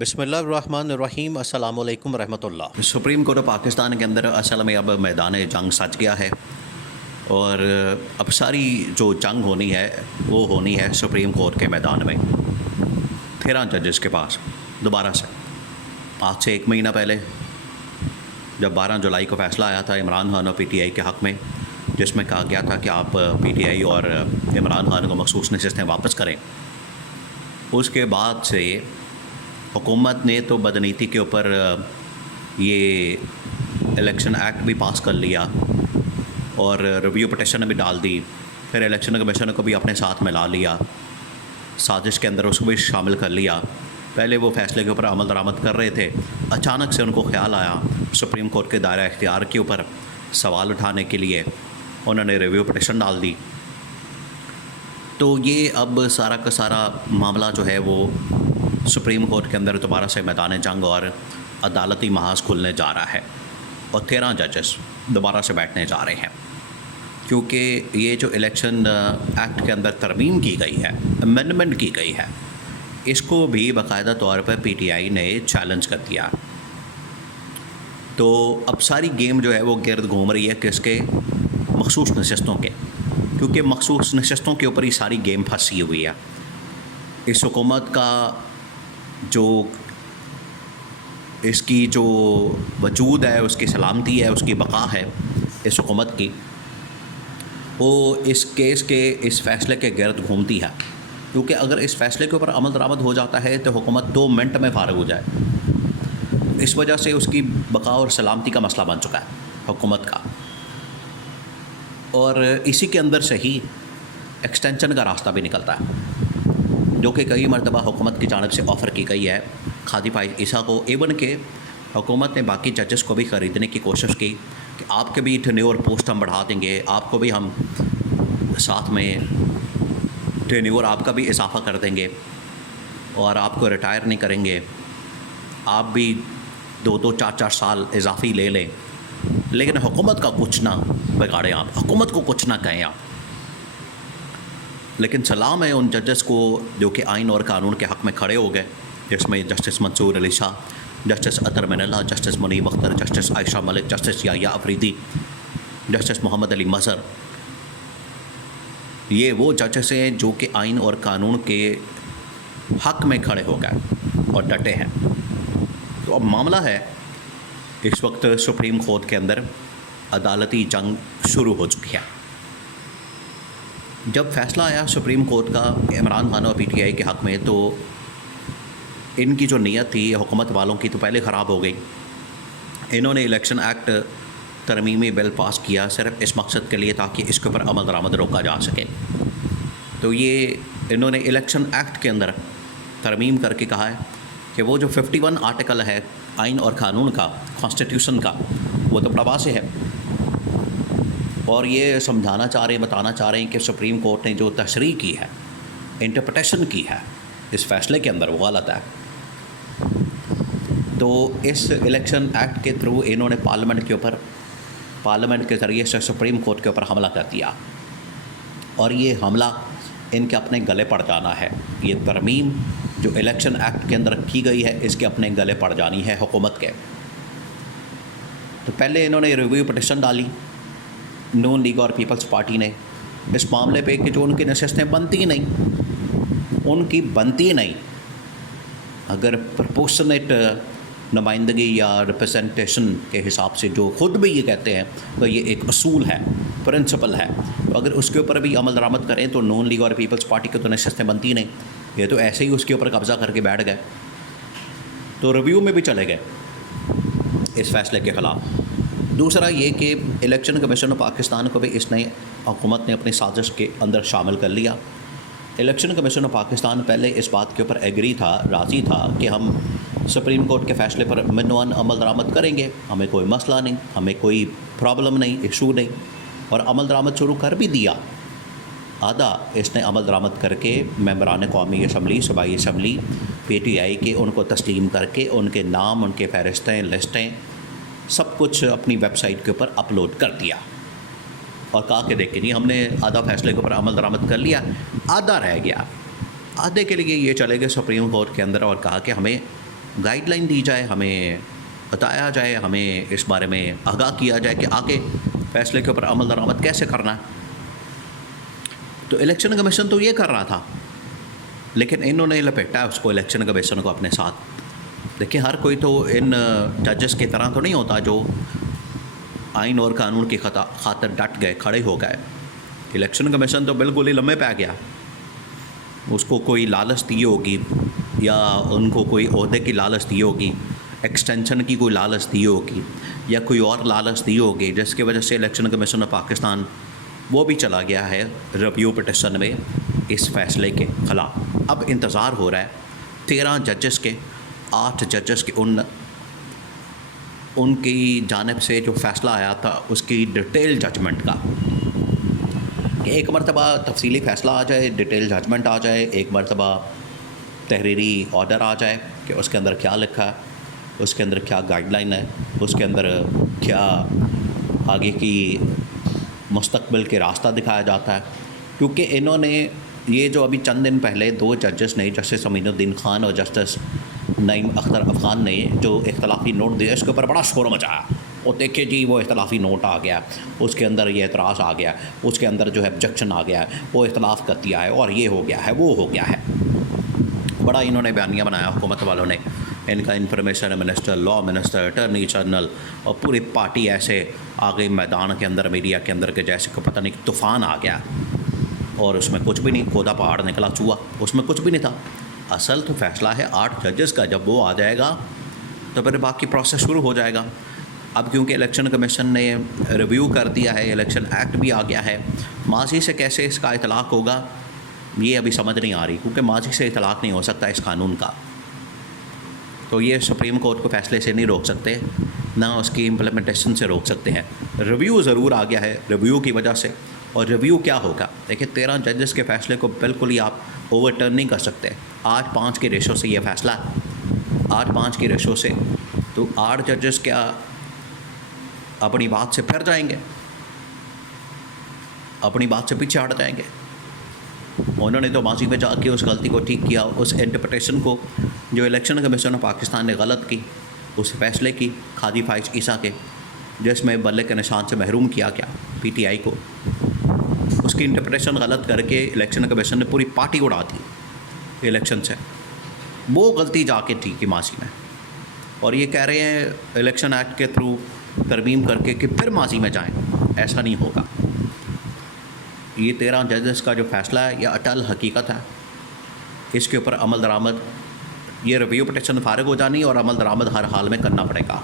بسم اللہ الرحمن الرحیم۔ السلام علیکم ورحمۃ اللہ۔ سپریم کورٹ آف پاکستان کے اندر اصل میں اب میدان جنگ سج گیا ہے، اور اب ساری جو جنگ ہونی ہے وہ ہونی ہے سپریم کورٹ کے میدان میں 13 ججز کے پاس دوبارہ سے۔ آج سے 1 مہینہ پہلے جب 12 جولائی کو فیصلہ آیا تھا عمران خان اور پی ٹی آئی کے حق میں، جس میں کہا گیا تھا کہ آپ پی ٹی آئی اور عمران خان کو مخصوص نشستیں واپس کریں، اس کے بعد سے حکومت نے تو بدنیتی کے اوپر یہ الیکشن ایکٹ بھی پاس کر لیا اور ریویو پٹیشن بھی ڈال دی، پھر الیکشن کمیشن کو بھی اپنے ساتھ ملا لیا، سازش کے اندر اس کو بھی شامل کر لیا۔ پہلے وہ فیصلے کے اوپر عمل درآمد کر رہے تھے، اچانک سے ان کو خیال آیا سپریم کورٹ کے دائرہ اختیار کے اوپر سوال اٹھانے کے لیے انہوں نے ریویو پٹیشن ڈال دی۔ تو یہ اب سارا کا سارا معاملہ جو ہے وہ سپریم کورٹ کے اندر دوبارہ سے میدان جنگ اور عدالتی محاذ کھلنے جا رہا ہے، اور 13 ججز دوبارہ سے بیٹھنے جا رہے ہیں، کیونکہ یہ جو الیکشن ایکٹ کے اندر ترمیم کی گئی ہے، امینڈمنٹ کی گئی ہے، اس کو بھی باقاعدہ طور پر پی ٹی آئی نے چیلنج کر دیا۔ تو اب ساری گیم جو ہے وہ گرد گھوم رہی ہے کس کے؟ مخصوص نشستوں کے، کیونکہ مخصوص نشستوں کے اوپر ہی ساری گیم پھنسی ہوئی ہے۔ اس حکومت کا جو اس کی جو وجود ہے، اس کی سلامتی ہے، اس کی بقا ہے اس حکومت کی، وہ اس کیس کے اس فیصلے کے گرد گھومتی ہے، کیونکہ اگر اس فیصلے کے اوپر عمل درآمد ہو جاتا ہے تو حکومت 2 منٹ میں فارغ ہو جائے۔ اس وجہ سے اس کی بقا اور سلامتی کا مسئلہ بن چکا ہے حکومت کا، اور اسی کے اندر سے ہی ایکسٹینشن کا راستہ بھی نکلتا ہے، جو کہ کئی مرتبہ حکومت کی جانب سے آفر کی گئی ہے کھادی فائز عیسیٰ کو۔ ایون کہ حکومت نے باقی ججز کو بھی خریدنے کی کوشش کی کہ آپ کے بھی ٹینیور پوسٹ ہم بڑھا دیں گے، آپ کو بھی ہم ساتھ میں ٹینیور آپ کا بھی اضافہ کر دیں گے، اور آپ کو ریٹائر نہیں کریں گے، آپ بھی 2-2 4-4 سال اضافی لے لیں، لیکن حکومت کا کچھ نہ بگاڑیں آپ، حکومت کو کچھ نہ کہیں آپ۔ لیکن سلام ہے ان ججز کو جو کہ آئین اور قانون کے حق میں کھڑے ہو گئے، جس میں جسٹس منصور علی شاہ، جسٹس اطہر من اللہ، جسٹس منیب اختر، جسٹس عائشہ ملک، جسٹس یحییٰ افریدی، جسٹس محمد علی مظہر۔ یہ وہ ججز ہیں جو کہ آئین اور قانون کے حق میں کھڑے ہو گئے اور ڈٹے ہیں۔ تو اب معاملہ ہے اس وقت سپریم کورٹ کے اندر عدالتی جنگ شروع ہو چکی ہے۔ جب فیصلہ آیا سپریم کورٹ کا عمران خان اور پی ٹی آئی کے حق میں، تو ان کی جو نیت تھی حکومت والوں کی تو پہلے خراب ہو گئی۔ انہوں نے الیکشن ایکٹ ترمیمی بل پاس کیا صرف اس مقصد کے لیے تاکہ اس کے اوپر عمل درآمد روکا جا سکے۔ تو یہ انہوں نے الیکشن ایکٹ کے اندر ترمیم کر کے کہا ہے کہ وہ جو 51 آرٹیکل ہے آئین اور قانون کا، کانسٹیٹیوشن کا، وہ تو بڑا واضح ہے، اور یہ سمجھانا چاہ رہے ہیں، بتانا چاہ رہے ہیں کہ سپریم کورٹ نے جو تشریح کی ہے، انٹرپریٹیشن کی ہے اس فیصلے کے اندر، وہ غلط ہے۔ تو اس الیکشن ایکٹ کے تھرو انہوں نے پارلیمنٹ کے ذریعے سے سپریم کورٹ کے اوپر حملہ کر دیا، اور یہ حملہ ان کے اپنے گلے پڑ جانا ہے۔ یہ ترمیم جو الیکشن ایکٹ کے اندر کی گئی ہے، اس کے اپنے گلے پڑ جانی ہے حکومت کے۔ تو پہلے انہوں نے ریویو پٹیشن ڈالی نون لیگ اور پیپلز پارٹی نے اس معاملے پہ کہ جو ان کی نشستیں بنتی نہیں، اگر پرپورشنیٹ نمائندگی یا ریپرزنٹیشن کے حساب سے، جو خود بھی یہ کہتے ہیں تو یہ ایک اصول ہے، پرنسپل ہے، تو اگر اس کے اوپر بھی عمل درآمد کریں تو نون لیگ اور پیپلز پارٹی کی تو نشستیں بنتی نہیں، یہ تو ایسے ہی اس کے اوپر قبضہ کر کے بیٹھ گئے، تو ریویو میں بھی چلے گئے اس فیصلے کے خلاف۔ دوسرا یہ کہ الیکشن کمیشن آف پاکستان کو بھی اس نے حکومت نے اپنی سازش کے اندر شامل کر لیا۔ الیکشن کمیشن آف پاکستان پہلے اس بات کے اوپر ایگری تھا، راضی تھا کہ ہم سپریم کورٹ کے فیصلے پر منوان عمل درآمد کریں گے، ہمیں کوئی مسئلہ نہیں، ہمیں کوئی پرابلم نہیں، ایشو نہیں، اور عمل درآمد شروع کر بھی دیا۔ آدھا اس نے عمل درآمد کر کے ممبران قومی اسمبلی، صوبائی اسمبلی پی ٹی آئی کے ان کو تسلیم کر کے ان کے نام، ان کے فہرستیں، لسٹیں، سب کچھ اپنی ویب سائٹ کے اوپر اپلوڈ کر دیا، اور کہا کہ دیکھیں جی ہم نے آدھا فیصلے کے اوپر عمل درآمد کر لیا، آدھا رہ گیا۔ آدھے کے لیے یہ چلے گئے سپریم کورٹ کے اندر اور کہا کہ ہمیں گائیڈ لائن دی جائے, ہمیں بتایا جائے, ہمیں اس بارے میں آگاہ کیا جائے کہ آگے فیصلے کے اوپر عمل درآمد کیسے کرنا ہے. تو الیکشن کمیشن تو یہ کر رہا تھا, لیکن انہوں نے لپیٹا اس کو, الیکشن کمیشن کو اپنے ساتھ. دیکھیں ہر کوئی تو ان ججز کی طرح تو نہیں ہوتا جو آئین اور قانون کی خاطر ڈٹ گئے, کھڑے ہو گئے. الیکشن کمیشن تو بالکل ہی لمبے پہ گیا. اس کو کوئی لالچ دی ہوگی, یا ان کو کوئی عہدے کی لالچ دی ہوگی, ایکسٹینشن کی کوئی لالچ دی ہوگی, یا کوئی اور لالچ دی ہوگی, جس کی وجہ سے الیکشن کمیشن آف پاکستان وہ بھی چلا گیا ہے ریویو پٹیشن میں اس فیصلے کے خلاف. اب انتظار ہو رہا ہے 13 ججز کے, 8 ججز کے ان کی جانب سے جو فیصلہ آیا تھا اس کی ڈیٹیل ججمنٹ کا, کہ ایک مرتبہ تفصیلی فیصلہ آ جائے, ڈیٹیل ججمنٹ آ جائے, ایک مرتبہ تحریری آرڈر آ جائے کہ اس کے اندر کیا لکھا ہے, اس کے اندر کیا گائیڈ لائن ہے, اس کے اندر کیا آگے کی مستقبل کے راستہ دکھایا جاتا ہے. کیونکہ انہوں نے یہ جو ابھی چند دن پہلے 2 ججز نے, جسٹس امین الدین خان اور جسٹس نعیم اختر افغان نے جو اختلافی نوٹ دیا, اس کے اوپر بڑا شور مچایا. اور دیکھیں جی وہ اختلافی نوٹ آ گیا, اس کے اندر یہ اعتراض آ گیا, اس کے اندر جو ہے آبجیکشن آ گیا ہے, وہ اختلاف کر دیا ہے, اور یہ ہو گیا ہے, وہ ہو گیا ہے. بڑا انہوں نے بیانیہ بنایا حکومت والوں نے. ان کا information minister, law minister, attorney general اور پوری پارٹی ایسے آ گئی میدان کے اندر, میڈیا کے اندر, کہ جیسے کہ پتہ نہیں طوفان آ گیا, اور اس میں کچھ بھی نہیں, کھودا پہاڑ نکلا چوہا, اس میں کچھ بھی نہیں تھا. اصل تو فیصلہ ہے 8 ججز کا. جب وہ آ جائے گا تو پھر باقی پروسیس شروع ہو جائے گا. اب کیونکہ الیکشن کمیشن نے ریویو کر دیا ہے, الیکشن ایکٹ بھی آ گیا ہے, ماضی سے کیسے اس کا اطلاق ہوگا یہ ابھی سمجھ نہیں آ رہی, کیونکہ ماضی سے اطلاق نہیں ہو سکتا اس قانون کا. تو یہ سپریم کورٹ کو فیصلے سے نہیں روک سکتے, نہ اس کی امپلیمنٹیشن سے روک سکتے ہیں. ریویو ضرور آ گیا ہے, ریویو کی وجہ سے. اور ریویو کیا ہوگا, دیکھیں 13 ججز کے فیصلے کو بالکل ہی آپ اوور ٹرن نہیں کر سکتے. 8-5 کے ریشو سے یہ فیصلہ ہے, 8-5 کی ریشو سے. تو 8 ججز کیا اپنی بات سے پھر جائیں گے, اپنی بات سے پیچھے ہٹ جائیں گے؟ انہوں نے تو ماضی میں جا کے اس غلطی کو ٹھیک کیا, اس انٹرپریٹیشن کو جو الیکشن کمیشن آف پاکستان نے غلط کی, اس فیصلے کی قاضی فائز عیسیٰ کے, جس میں بلے کے نشان سے محروم کیا گیا پی ٹی آئی کو, اس کی انٹرپریٹیشن غلط کر کے الیکشن کمیشن نے پوری پارٹی اڑا دی الیکشن سے. وہ غلطی جا کے ٹھیک کی ماضی میں, اور یہ کہہ رہے ہیں الیکشن ایکٹ کے تھرو ترمیم کر کے کہ پھر ماضی میں جائیں. ایسا نہیں ہوگا. یہ 13 ججز کا جو فیصلہ ہے یہ اٹل حقیقت ہے. اس کے اوپر عمل درآمد, یہ ریویو پٹیشن فارغ ہو جانی اور عمل درآمد ہر حال میں کرنا پڑے گا.